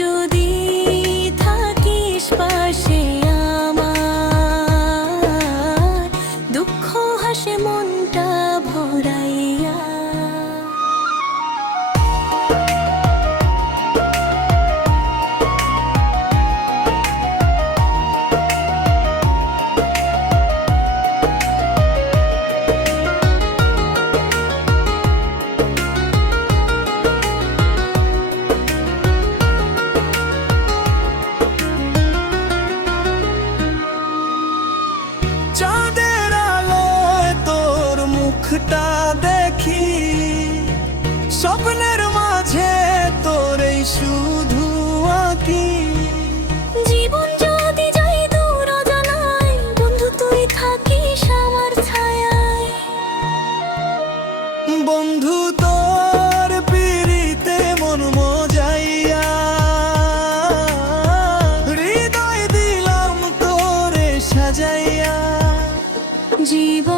যদি থাকিস পাশে আমার, দুঃখ হাসে মনটা ভরাইয়া। চাঁদের আলোয় তোর মুখটা দেখি, স্বপ্নের মাঝে তোর এই শুধু আঁকি। জীবন যদি যাই দূর অজানায়, বন্ধু তুই থাকিস আমার ছায়ায়। বন্ধু তোর পিরিতে মন মজাইয়া, হৃদয় দিলাম তোরে সাজাইয়া। জীবন